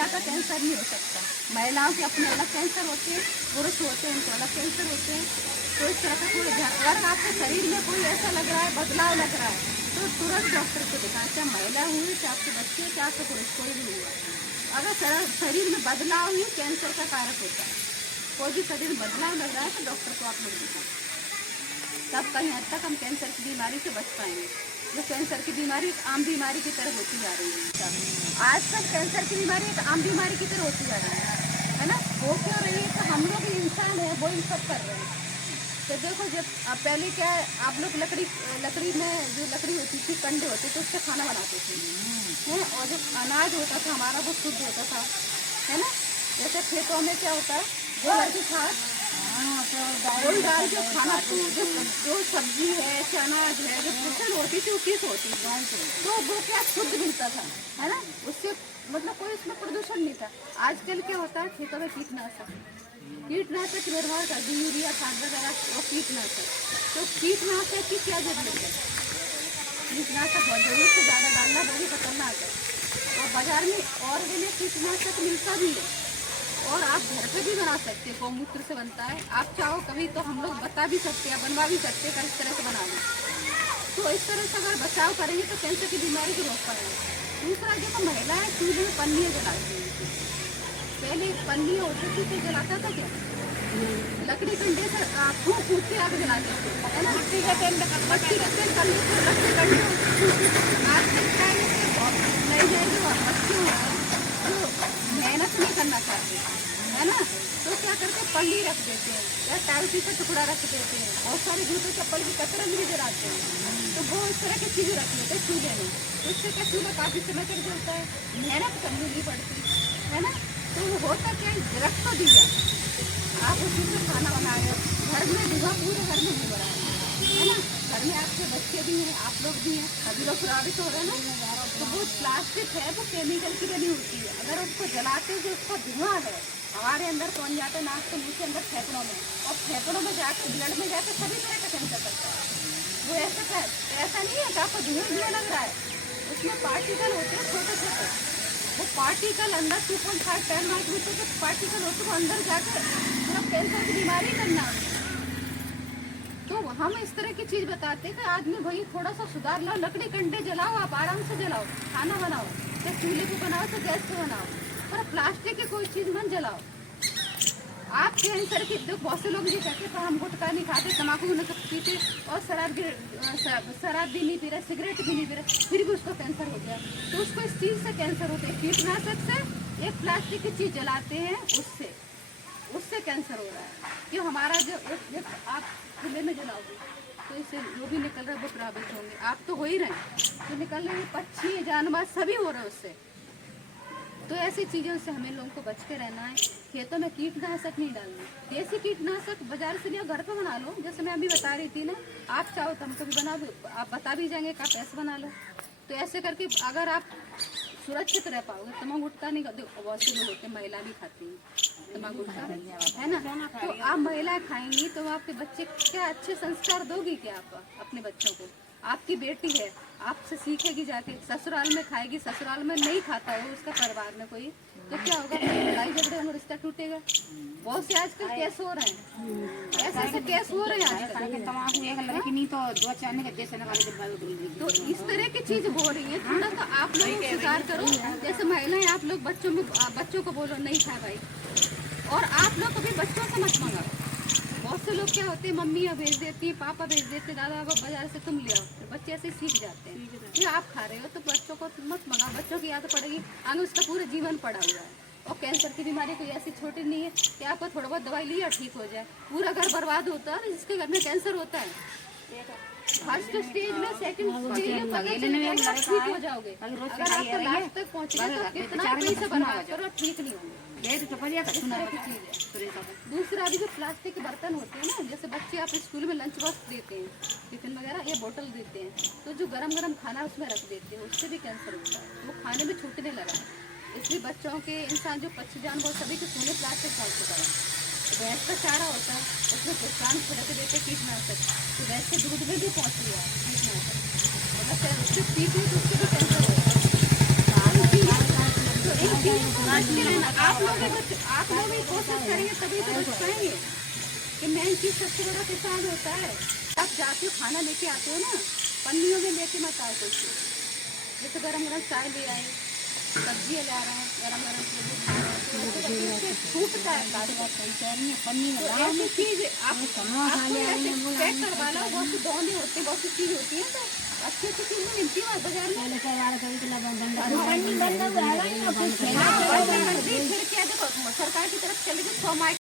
बच्चा का कैंसर नहीं हो सकता। महिलाओं के अपने अलग कैंसर होते हैं, पुरुष होते हैं उनको अलग कैंसर होते हैं। तो इस तरह का थोड़ा ध्यान, अगर आपके शरीर में कोई ऐसा लग रहा है, बदलाव लग रहा है, तो तुरंत डॉक्टर को दिखाएं। चाहे महिला हुई, चाहे आपके बच्चे, चाहे आपके पुरुष, कोई भी हुआ। अगर शरीर में बदलाव ही कैंसर का कारक होता है, कोई भी शरीर में बदलाव लग रहा है तो डॉक्टर को आप लोग दिखाएं। तब कहीं हद तक हम कैंसर की बीमारी से बच पाएंगे। जो कैंसर की बीमारी एक आम बीमारी की तरह होती जा रही है। आजकल कैंसर की बीमारी एक आम बीमारी की तरह होती जा रही है ना। वो क्यों रही है? तो हम लोग इंसान है, वो इन सब कर रहे हैं। तो देखो, जब पहले क्या है, आप लोग लकड़ी में जो लकड़ी होती थी, कंडे होते थे, उससे खाना बनाते थे, और जो अनाज होता था हमारा वो शुद्ध होता था, है ना। जैसे खेतों में क्या होता है, जो हल्दी खाद कोई डाल के खाना, जो सब्जी है, अनाज है, जो फसल होती थी वो किस होती थी, तो वो क्या शुद्ध मिलता था, है ना। उससे मतलब कोई उसमें प्रदूषण नहीं था। आजकल क्या होता है, खेतों में कीटनाशक व्यवहार कर दी, यूरिया खाद वगैरह, वो कीटनाशक। तो कीटनाशक की क्या जरूरत है? कीटनाशक बहुत जरूरत से ज़्यादा डालना बहुत ही खतरनाक है। और बाजार में ऑर्गेनिक कीटनाशक मिलता भी है, और आप घर पे भी बना सकते हैं, गौमूत्र से बनता है। आप चाहो कभी तो हम लोग बता भी सकते हैं, बनवा भी सकते हैं, इस तरह से बना लें। तो इस तरह से अगर बचाव करेंगे तो कैंसर की बीमारी को रोक पाएंगे। दूसरा, जो महिलाएं चूल्हे में पन्नियाँ जलाती हैं, पहले पन्नियाँ होती थी तो जलाता था क्या? लकड़ी कंडे से फूंक के आग जलाते थे, है ना। मट्टी का तेल कर लेते, लकड़ी कंडे। आजकल क्या है, नई नई जो बच्चे हैं जो मेहनत नहीं करना चाहते, है ना, तो क्या करते, पल्ली रख देते हैं या टाइल्स का टुकड़ा रख देते हैं, बहुत सारे जूते चप्पल की कतरन भी जलाते हैं। तो वो इस तरह की चीज़ें रख लेते हैं चूल्हे में। तो इससे क्या, चूल्हा काफ़ी समय तक जलता है, मेहनत करनी नहीं पड़ती, है ना। तो वो होता क्या, रख तो दिया, आप उसी से खाना बनाए, घर में धुआं पूरे घर में धुआं रहा है ना। घर में आपके बच्चे भी हैं, आप लोग भी हैं, सभी लोग प्रभावित हो रहे हैं ना। तो वो प्लास्टिक है, वो केमिकल की बनी होती है। अगर उसको जलाते जो उसका धुआं है हमारे अंदर पहुंच जाता है, नाक से मुँह के अंदर, फेफड़ों में, और फेफड़ों में जाकर ब्लड में जाकर सभी तरह का कैंसर करता है। वो ऐसा नहीं है कि आपको धुआं लग रहा है, उसमें पार्टिकल होते हैं छोटे छोटे, वो पार्टिकल अंदर 2.5 10 माइक्रोमीटर के पार्टिकल होते हैं, वो अंदर जाकर पूरा कैंसर की बीमारी करना। तो हम इस तरह की चीज़ बताते हैं कि आदमी वही थोड़ा सा सुधार लो, लकड़ी कंडे जलाओ, आप आराम से जलाओ, खाना बनाओ, चाहे चूल्हे पे बनाओ तो गैस पे बनाओ, पर प्लास्टिक की कोई चीज़ मत जलाओ। आप कैंसर की, बहुत से लोग ये कहते हैं हम गुटखा नहीं खाते, तम्बाकू नहीं पीते, और शराब भी नहीं पी रहे, सिगरेट भी नहीं पी रहे, फिर भी उसको कैंसर हो गया। तो उसको इस चीज़ से कैंसर होते हैं, कीटनाशक से, एक प्लास्टिक की चीज़ जलाते हैं, उससे कैंसर हो रहा है। क्यों? हमारा जो आप खुले में जलाओगे तो इससे जो भी निकल रहा है वो प्रभावित होंगे। आप तो हो ही रहे हैं, जो निकल रहे हैं पक्षी जानवर सभी हो रहे हैं उससे। तो ऐसी चीज़ों से हमें लोगों को बच के रहना है। खेतों में कीटनाशक नहीं डालना, देसी कीटनाशक बाजार से नहीं, घर पे बना लो। जैसे मैं अभी बता रही थी ना, आप चाहो तो हमको भी बना दो, आप बता भी जाएंगे कि आप ऐसे बना लो। तो ऐसे करके अगर आप सुरक्षित रह पाओगे। तम्बाकू गुटखा नहीं खाते, बहुत से लोग होते हैं, महिला भी खाती हैं तम्बाकू गुटखा, है ना। तो आप महिलाएं खाएंगी तो आपके बच्चे क्या अच्छे संस्कार दोगी क्या आप अपने बच्चों को? आपकी बेटी है, आपसे सीखेगी जाके, ससुराल में खाएगी, ससुराल में नहीं खाता है उसका परिवार में कोई, तो क्या होगा? लड़ाई झगड़े होंगे, रिश्ता टूटेगा। बहुत से आजकल केस हो रहे हैं, ऐसे केस हो रहे हैं आजकल। तो इस तरह की चीज हो रही है, थोड़ा सा आप लोग सुधार करो। जैसे महिलाएं, आप लोग बच्चों को बोलो नहीं खाए भाई, और आप लोग कभी बच्चों से मत मंगाओ। बहुत से लोग क्या होते हैं, मम्मी भेज देती है, पापा भेज देते, दादा बाजार से तुम ले आओ, तो बच्चे ऐसे सीख जाते हैं कि आप खा रहे हो तो बच्चों को मत मंगाओ। बच्चों की आदत पड़ेगी, आगे उसका पूरा जीवन पड़ा हुआ है। और कैंसर की बीमारी कोई ऐसी छोटी नहीं है कि आपको थोड़ा बहुत दवाई लिया ठीक हो जाए, पूरा घर बर्बाद होता है। जिसके घर में कैंसर होता है फर्स्ट स्टेज में, सेकंड स्टेज में ठीक हो जाओगे। अगर आप लास्ट तक पहुँचेगा तो कितना पैसा बनवा करो, ठीक नहीं होंगे। दूसरा, अभी जो प्लास्टिक के बर्तन होते हैं ना, जैसे बच्चे आप स्कूल में लंच बॉक्स देते हैं, टिफिन वगैरह या बोतल देते हैं, तो जो गरम गरम खाना उसमें रख देते हैं, उससे भी कैंसर होता है। वो खाने में छूटने लगा है। इसलिए बच्चों के, इंसान जो पक्षी जानवर सभी के सोने प्लास्टिक खा चुका है। भैंस का चारा होता है, उसमें नुकसान छिड़क देते कीटनाशक, तो भैंस के दूध में भी पहुँच गया कीटनाशक, अगर उससे पीते तो उससे भी कैंसर होता है। इन चीज़ों को मुश्किल है ना। आप लोग भी कोशिश करेंगे तभी तो बच पाएंगे। कि मेन चीज़ सबसे बड़ा किसान होता है। आप जाते हो खाना लेके आते हो ना, पन्नियों में लेके मत आओ कोई चीज़। जैसे गरम गरम चाय ले आए, सब्जियाँ ला रहे हैं, गरम गरम सब्जी खा रहे हैं, तो ऐसे करके उससे छूटता है पन्नी में। तो ऐसी चीज़ आप पैक करवा लो। बहुत सी दौने होते हैं, बहुत सी चीज़ होती है, तो अच्छी अच्छी चीज़ें मिलती है बाजार में। फिर क्या देखो सरकार की तरफ चले गए 100 माइक